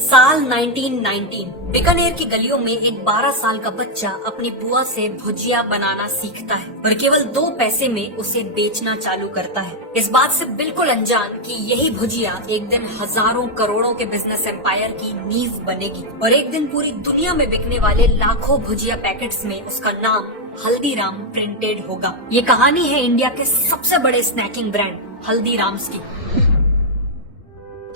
साल 1919 बीकानेर की गलियों में एक 12 साल का बच्चा अपनी बुआ से भुजिया बनाना सीखता है और केवल 2 पैसे में उसे बेचना चालू करता है। इस बात से बिल्कुल अनजान कि यही भुजिया एक दिन हजारों करोड़ों के बिजनेस एम्पायर की नींव बनेगी और एक दिन पूरी दुनिया में बिकने वाले लाखों भुजिया पैकेट्स में उसका नाम हल्दीराम प्रिंटेड होगा। ये कहानी है इंडिया के सबसे बड़े स्नैकिंग ब्रांड हल्दीराम्स की।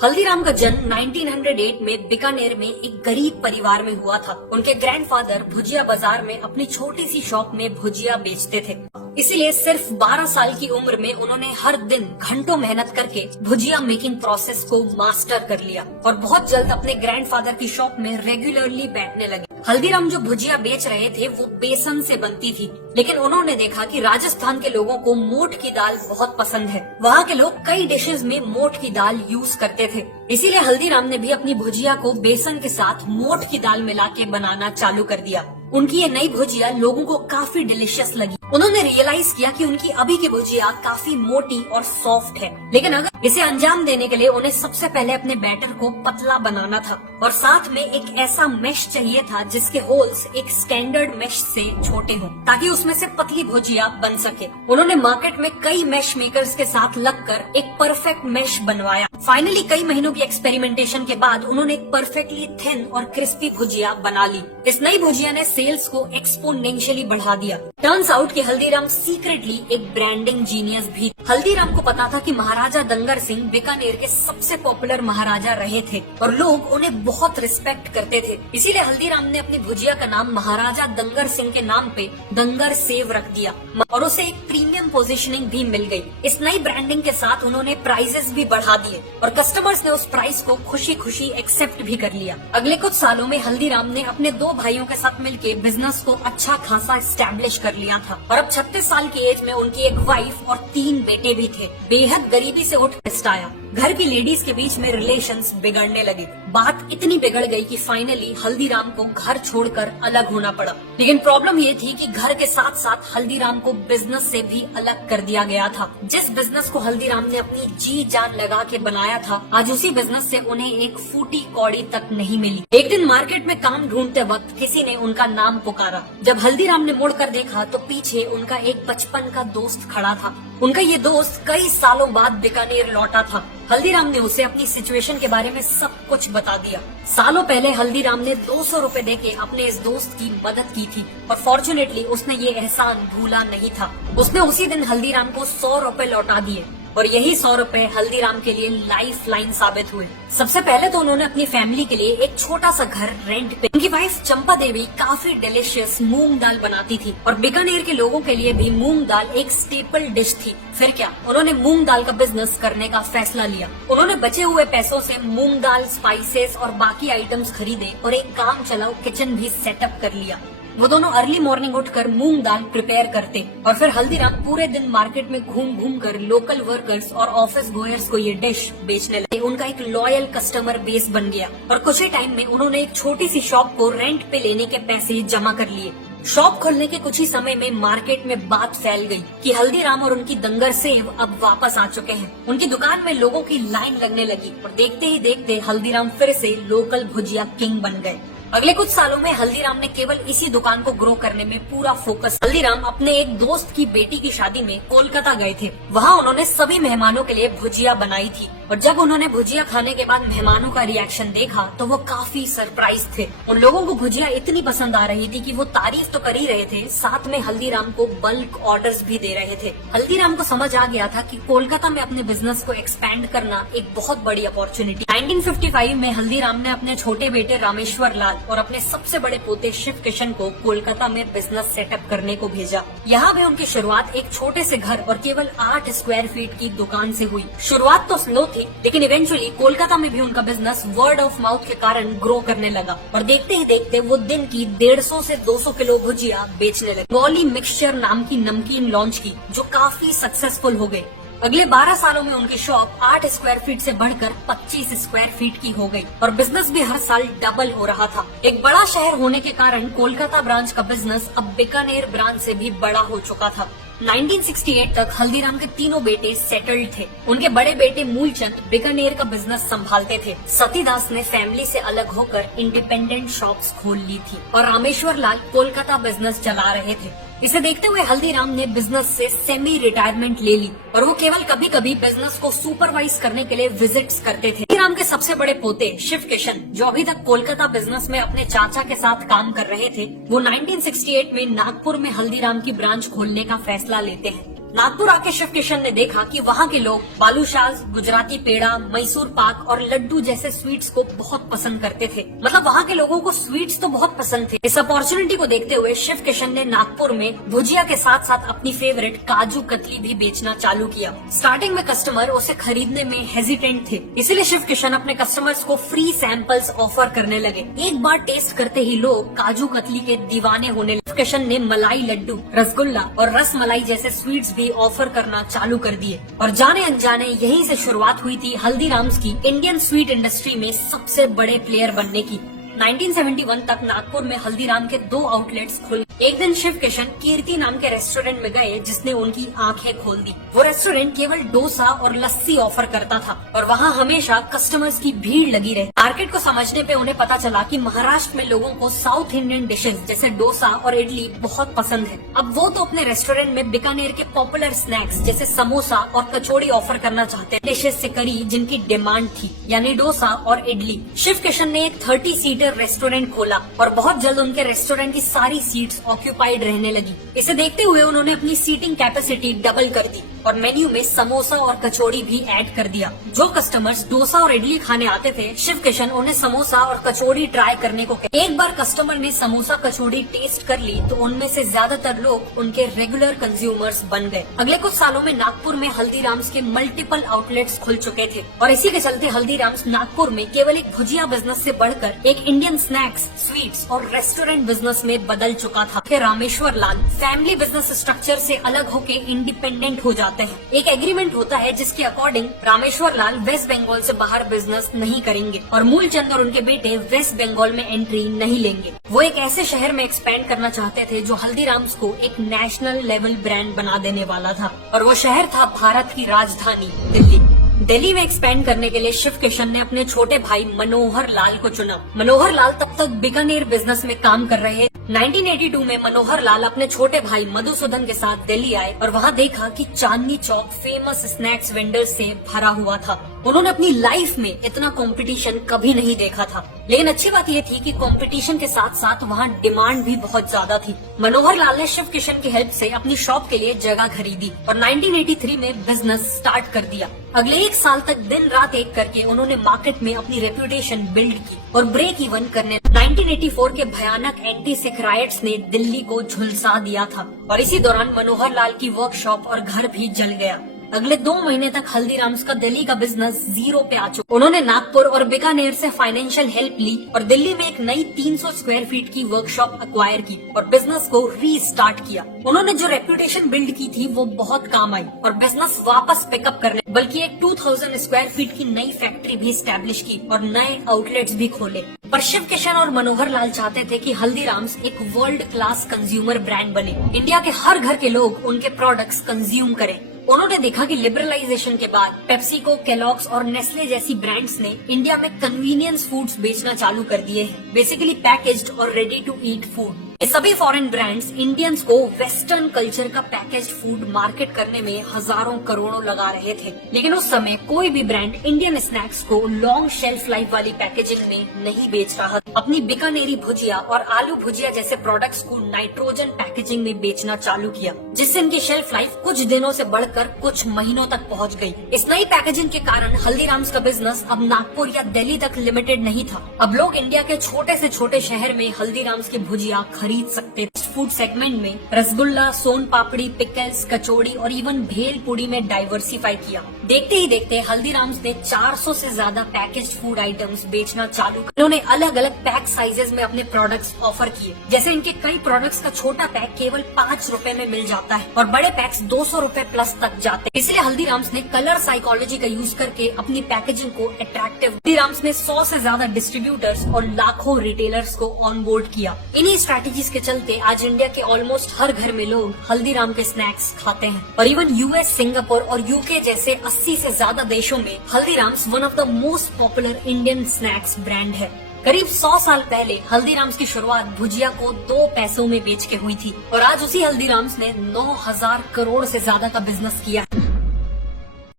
हल्दीराम का जन्म 1908 में बीकानेर में एक गरीब परिवार में हुआ था। उनके ग्रैंडफादर भुजिया बाजार में अपनी छोटी सी शॉप में भुजिया बेचते थे, इसीलिए सिर्फ 12 साल की उम्र में उन्होंने हर दिन घंटों मेहनत करके भुजिया मेकिंग प्रोसेस को मास्टर कर लिया और बहुत जल्द अपने ग्रैंडफादर की शॉप में रेगुलरली बैठने लगे। हल्दीराम जो भुजिया बेच रहे थे वो बेसन से बनती थी, लेकिन उन्होंने देखा कि राजस्थान के लोगों को मोठ की दाल बहुत पसंद है। वहाँ के लोग कई डिशेस में मोठ की दाल यूज करते थे, इसीलिए हल्दीराम ने भी अपनी भुजिया को बेसन के साथ मोठ की दाल मिला के बनाना चालू कर दिया। उनकी ये नई भुजिया लोगों को काफी डिलीशियस लगी। उन्होंने रियलाइज किया कि उनकी अभी की भुजिया काफी मोटी और सॉफ्ट है, लेकिन अगर इसे अंजाम देने के लिए उन्हें सबसे पहले अपने बैटर को पतला बनाना था और साथ में एक ऐसा मेश चाहिए था जिसके होल्स एक स्टैंडर्ड मेश से छोटे हों ताकि उसमें से पतली भुजिया बन सके। उन्होंने मार्केट में कई मेश मेकर्स के साथ लगकर एक परफेक्ट मेश बनवाया। फाइनली कई महीनों की एक्सपेरिमेंटेशन के बाद उन्होंने एक परफेक्टली थिन और क्रिस्पी भुजिया बना ली। इस नई भुजिया ने सेल्स को एक्सपोनेंशियली बढ़ा दिया। टर्न्स आउट कि हल्दीराम सीक्रेटली एक ब्रांडिंग जीनियस भी। हल्दीराम को पता था कि महाराजा दंगर सिंह बीकानेर के सबसे पॉपुलर महाराजा रहे थे और लोग उन्हें बहुत रिस्पेक्ट करते थे, इसीलिए हल्दीराम ने अपनी भुजिया का नाम महाराजा दंगर सिंह के नाम पे दंगर सेव रख दिया और उसे एक प्रीमियम पोजीशनिंग भी मिल गई। इस नई ब्रांडिंग के साथ उन्होंने प्राइजेस भी बढ़ा दिए और कस्टमर्स ने उस प्राइस को खुशी खुशी एक्सेप्ट भी कर लिया। अगले कुछ सालों में हल्दीराम ने अपने 2 भाइयों के साथ मिलकर बिजनेस को अच्छा खासा एस्टेब्लिश कर लिया था और अब 36 साल की एज में उनकी एक वाइफ और 3 बेटे भी थे। बेहद गरीबी से उठ आया। घर की लेडीज के बीच में रिलेशंस बिगड़ने लगे। बात इतनी बिगड़ गई कि फाइनली हल्दीराम को घर छोड़कर अलग होना पड़ा। लेकिन प्रॉब्लम ये थी कि घर के साथ साथ हल्दीराम को बिजनेस से भी अलग कर दिया गया था। जिस बिजनेस को हल्दीराम ने अपनी जी जान लगा के बनाया था, आज उसी बिजनेस से उन्हें एक फूटी कौड़ी तक नहीं मिली। एक दिन मार्केट में काम ढूंढते वक्त किसी ने उनका नाम पुकारा। जब हल्दीराम ने मुड़कर देखा तो पीछे उनका एक बचपन का दोस्त खड़ा था। उनका ये दोस्त कई सालों बाद बीकानेर लौटा था। हल्दीराम ने उसे अपनी सिचुएशन के बारे में सब कुछ बता दिया। सालों पहले हल्दीराम ने 200 रुपए देके अपने इस दोस्त की मदद की थी और फॉर्चुनेटली उसने ये एहसान भूला नहीं था। उसने उसी दिन हल्दीराम को 100 रुपए लौटा दिए और यही 100 रुपए हल्दीराम के लिए लाइफ लाइन साबित हुए। सबसे पहले तो उन्होंने अपनी फैमिली के लिए एक छोटा सा घर रेंट पे। उनकी वाइफ चंपा देवी काफी डिलीशियस मूंग दाल बनाती थी और बीकानेर के लोगों के लिए भी मूंग दाल एक स्टेपल डिश थी। फिर क्या, उन्होंने मूंग दाल का बिजनेस करने का फैसला लिया। उन्होंने बचे हुए पैसों से मूंग दाल, स्पाइसेस और बाकी आइटम्स खरीदे और एक काम चलाऊ किचन भी सेटअप कर लिया। वो दोनों अर्ली मॉर्निंग उठकर मूंग दाल प्रिपेयर करते और फिर हल्दीराम पूरे दिन मार्केट में घूम घूम कर लोकल वर्कर्स और ऑफिस गोयर्स को ये डिश बेचने लगे। उनका एक लॉयल कस्टमर बेस बन गया और कुछ ही टाइम में उन्होंने एक छोटी सी शॉप को रेंट पे लेने के पैसे जमा कर लिए। शॉप खोलने के कुछ ही समय में मार्केट में बात फैल गई कि हल्दीराम और उनकी दंगर सेव अब वापस आ चुके हैं। उनकी दुकान में लोगों की लाइन लगने लगी और देखते ही देखते हल्दीराम फिर से लोकल भुजिया किंग बन गए। अगले कुछ सालों में हल्दीराम ने केवल इसी दुकान को ग्रो करने में पूरा फोकस। हल्दीराम अपने एक दोस्त की बेटी की शादी में कोलकाता गए थे। वहाँ उन्होंने सभी मेहमानों के लिए भुजिया बनाई थी और जब उन्होंने भुजिया खाने के बाद मेहमानों का रिएक्शन देखा तो वो काफी सरप्राइज थे। उन लोगों को भुजिया इतनी पसंद आ रही थी कि वो तारीफ तो कर ही रहे थे, साथ में हल्दीराम को बल्क ऑर्डर्स भी दे रहे थे। हल्दीराम को समझ आ गया था कि कोलकाता में अपने बिजनेस को एक्सपैंड करना एक बहुत बड़ी अपॉर्चुनिटी। 1955 में हल्दीराम ने अपने छोटे बेटे रामेश्वर लाल और अपने सबसे बड़े पोते शिव किशन को कोलकाता में बिजनेस सेटअप करने को भेजा। यहाँ भी उनकी शुरुआत एक छोटे से घर और केवल 8 स्क्वायर फीट की दुकान से हुई। शुरुआत तो स्लो थी, लेकिन इवेंचुअली कोलकाता में भी उनका बिजनेस वर्ड ऑफ माउथ के कारण ग्रो करने लगा और देखते ही देखते वो दिन की 150 से 200 किलो भुजिया बेचने लगे। बॉली मिक्सचर नाम की नमकीन लॉन्च की जो काफी सक्सेसफुल हो गई। अगले 12 सालों में उनकी शॉप 8 स्क्वायर फीट से बढ़कर 25 स्क्वायर फीट की हो गई और बिजनेस भी हर साल डबल हो रहा था। एक बड़ा शहर होने के कारण कोलकाता ब्रांच का बिजनेस अब बीकानेर ब्रांच से भी बड़ा हो चुका था। 1968 तक हल्दीराम के तीनों बेटे सेटल्ड थे। उनके बड़े बेटे मूलचंद बीकानेर का बिजनेस संभालते थे। सतीदास ने फैमिली से अलग होकर इंडिपेंडेंट शॉप्स खोल ली थी और रामेश्वर लाल कोलकाता बिजनेस चला रहे थे। इसे देखते हुए हल्दीराम ने बिजनेस से सेमी रिटायरमेंट ले ली और वो केवल कभी कभी बिजनेस को सुपरवाइज करने के लिए विजिट्स करते थे। हल्दीराम के सबसे बड़े पोते शिव किशन, जो अभी तक कोलकाता बिजनेस में अपने चाचा के साथ काम कर रहे थे, वो 1968 में नागपुर में हल्दीराम की ब्रांच खोलने का फैसला लेते हैं। नागपुर आके शिव किशन ने देखा कि वहाँ के लोग बालूशाह, गुजराती पेड़ा, मैसूर पाक और लड्डू जैसे स्वीट्स को बहुत पसंद करते थे। मतलब वहाँ के लोगों को स्वीट्स तो बहुत पसंद थे। इस अपॉर्चुनिटी को देखते हुए शिव किशन ने नागपुर में भुजिया के साथ साथ अपनी फेवरेट काजू कतली भी बेचना चालू किया। स्टार्टिंग में कस्टमर उसे खरीदने में हेजिटेंट थे, इसलिए शिव किशन अपने कस्टमर्स को फ्री सैंपल्स ऑफर करने लगे। एक बार टेस्ट करते ही लोग काजू कतली के दीवाने होने लगे। शिव किशन ने मलाई लड्डू, रसगुल्ला और रस मलाई जैसे स्वीट्स भी ऑफर करना चालू कर दिए और जाने अनजाने यहीं से शुरुआत हुई थी हल्दीराम्स की इंडियन स्वीट इंडस्ट्री में सबसे बड़े प्लेयर बनने की। 1971 तक नागपुर में हल्दीराम के 2 आउटलेट्स खुले। एक दिन शिव किशन कीर्ति नाम के रेस्टोरेंट में गए, जिसने उनकी आंखें खोल दी। वो रेस्टोरेंट केवल डोसा और लस्सी ऑफर करता था और वहाँ हमेशा कस्टमर्स की भीड़ लगी रही। मार्केट को समझने पे उन्हें पता चला कि महाराष्ट्र में लोगों को साउथ इंडियन डिशेस जैसे डोसा और इडली बहुत पसंद है। अब वो तो अपने रेस्टोरेंट में बीकानेर के पॉपुलर स्नैक्स जैसे समोसा और कचौड़ी ऑफर करना चाहते हैं। डिशेस से करी जिनकी डिमांड थी, यानी डोसा और इडली। शिव किशन ने एक 30 सीटर रेस्टोरेंट खोला और बहुत जल्द उनके रेस्टोरेंट की सारी सीट्स ऑक्यूपाइड रहने लगी। इसे देखते हुए उन्होंने अपनी सीटिंग कैपेसिटी डबल कर दी और मेन्यू में समोसा और कचौड़ी भी ऐड कर दिया। जो कस्टमर्स डोसा और इडली खाने आते थे, शिव किशन उन्हें समोसा और कचौड़ी ट्राई करने को कहे। एक बार कस्टमर ने समोसा कचौड़ी टेस्ट कर ली तो उनमें से ज्यादातर लोग उनके रेगुलर कंज्यूमर्स बन गए। अगले कुछ सालों में नागपुर में हल्दीराम्स के मल्टीपल आउटलेट्स खुल चुके थे और इसी के चलते हल्दीराम्स नागपुर में केवल एक भुजिया बिजनेस से बढ़कर एक इंडियन स्नैक्स, स्वीट्स और रेस्टोरेंट बिजनेस में बदल चुका था। फिर रामेश्वर लाल फैमिली बिजनेस स्ट्रक्चर से अलग होके इंडिपेंडेंट हो जाते हैं। एक एग्रीमेंट होता है जिसके अकॉर्डिंग रामेश्वर लाल वेस्ट बंगाल से बाहर बिजनेस नहीं करेंगे और मूलचंद और उनके बेटे वेस्ट बंगाल में एंट्री नहीं लेंगे। वो एक ऐसे शहर में एक्सपेंड करना चाहते थे जो हल्दीराम्स को एक नेशनल लेवल ब्रांड बना देने वाला था और वो शहर था भारत की राजधानी दिल्ली। दिल्ली में एक्सपेंड करने के लिए शिव किशन ने अपने छोटे भाई मनोहर लाल को चुना। मनोहर लाल तब तक बीकानेर बिजनेस में काम कर रहे। 1982 में मनोहर लाल अपने छोटे भाई मधुसूदन के साथ दिल्ली आए और वहाँ देखा कि Chandni Chowk famous snacks vendors से भरा हुआ था। उन्होंने अपनी लाइफ में इतना कंपटीशन कभी नहीं देखा था, लेकिन अच्छी बात यह थी कि कंपटीशन के साथ साथ वहाँ डिमांड भी बहुत ज्यादा थी। मनोहर लाल ने शिव किशन की हेल्प से अपनी शॉप के लिए जगह खरीदी और 1983 में बिजनेस स्टार्ट कर दिया। अगले 1 साल तक दिन रात एक करके उन्होंने मार्केट में अपनी रेपुटेशन बिल्ड की और ब्रेक इवन करने 1984 के भयानक एंटी सिख राइट्स ने दिल्ली को झुलसा दिया था और इसी दौरान मनोहर लाल की वर्कशॉप और घर भी जल गया। अगले 2 महीने तक हल्दीराम्स का दिल्ली का बिजनेस जीरो पे आ चुका। उन्होंने नागपुर और बीकानेर से फाइनेंशियल हेल्प ली और दिल्ली में एक नई 300 स्क्वायर फीट की वर्कशॉप एक्वायर की और बिजनेस को रीस्टार्ट किया। उन्होंने जो रेपुटेशन बिल्ड की थी वो बहुत काम आई और बिजनेस वापस पिकअप करने, बल्कि एक 2000 स्क्वायर फीट की नई फैक्ट्री भी स्टैब्लिश की और नए आउटलेट्स भी खोले। पर शिव किशन और मनोहर लाल चाहते थे कि हल्दीराम्स एक वर्ल्ड क्लास कंज्यूमर ब्रांड बने, इंडिया के हर घर के लोग उनके प्रोडक्ट्स कंज्यूम करें। उन्होंने देखा कि लिबरलाइजेशन के बाद पेप्सिको, केलॉग्स और नेस्ले जैसी ब्रांड्स ने इंडिया में कन्वीनियंस फूड्स बेचना चालू कर दिए हैं, बेसिकली पैकेज्ड और रेडी टू ईट फूड। ये सभी फॉरेन ब्रांड्स इंडियंस को वेस्टर्न कल्चर का पैकेज्ड फूड मार्केट करने में हजारों करोड़ों लगा रहे थे, लेकिन उस समय कोई भी ब्रांड इंडियन स्नैक्स को लॉन्ग शेल्फ लाइफ वाली पैकेजिंग में नहीं बेच रहा। अपनी बीकानेरी भुजिया और आलू भुजिया जैसे प्रोडक्ट्स को नाइट्रोजन पैकेजिंग में बेचना चालू किया, जिससे इनकी शेल्फ लाइफ कुछ दिनों से बढ़कर कुछ महीनों तक पहुंच गई। इस नई पैकेजिंग के कारण हल्दीराम्स का बिजनेस अब नागपुर या दिल्ली तक लिमिटेड नहीं था। अब लोग इंडिया के छोटे से छोटे शहर में हल्दीराम्स की भुजिया खरीद सकते। फूड सेगमेंट में रसगुल्ला, सोन पापड़ी, पिकल्स, कचौड़ी और इवन भेल पूड़ी में डाइवर्सिफाई किया। देखते ही देखते हल्दीराम्स ने 400 से ज्यादा पैकेज्ड फूड आइटम्स बेचना चालू कर। उन्होंने अलग अलग पैक साइजेस में अपने प्रोडक्ट्स ऑफर किए। जैसे इनके कई प्रोडक्ट्स का छोटा पैक केवल 5 रुपए में मिल जाता है और बड़े पैक्स 200 रुपए प्लस तक जाते हैं। इसलिए हल्दीराम्स ने कलर साइकोलॉजी का यूज करके अपनी पैकेजिंग को अट्रैक्टिव। हल्दीराम्स ने 100 से ज्यादा डिस्ट्रीब्यूटर्स और लाखों रिटेलर्स को ऑन बोर्ड किया। इन्हीं स्ट्रैटेजी टेक्नोलॉजीज के चलते आज इंडिया के ऑलमोस्ट हर घर में लोग हल्दीराम के स्नैक्स खाते हैं और इवन यूएस, सिंगापुर और यूके जैसे 80 से ज्यादा देशों में Haldiram's one of the most popular Indian snacks brand है। करीब 100 साल पहले हल्दीराम्स की शुरुआत भुजिया को 2 पैसों में बेच के हुई थी और आज उसी हल्दीराम्स ने 9,000 करोड़ से ज्यादा का बिजनेस किया।